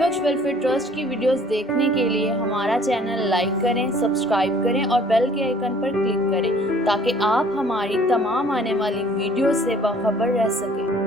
देशबख्श welfare trust की videos देखने के लिए हमारा चैनल लाइक करें, सब्सक्राइब करें और बेल के आइकन पर क्लिक करें ताकि आप हमारी तमाम आने वाली वीडियो से बाखबर रह सकें।